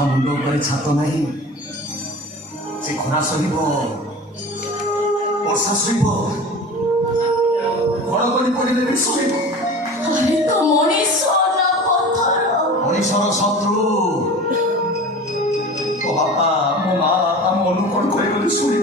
ଯାହା ମୁଣ୍ଡ ଉପରେ ଛାତ ନାହିଁ ସେ ଖରା ସହିବ, ବର୍ଷା ସହିବ, ଘଡ଼ଘଡ଼ି ପଡ଼ିଲେ ବି ସହିବ। ଆରେ ତ ମଣିଷ ନା ପଥର? ମଣିଷର ଶତ୍ରୁ। ମୋ ବାପା ମୋ ମା ଆମ ଅନୁ କଣ କହିଗଲେ ଶୁଣିବ।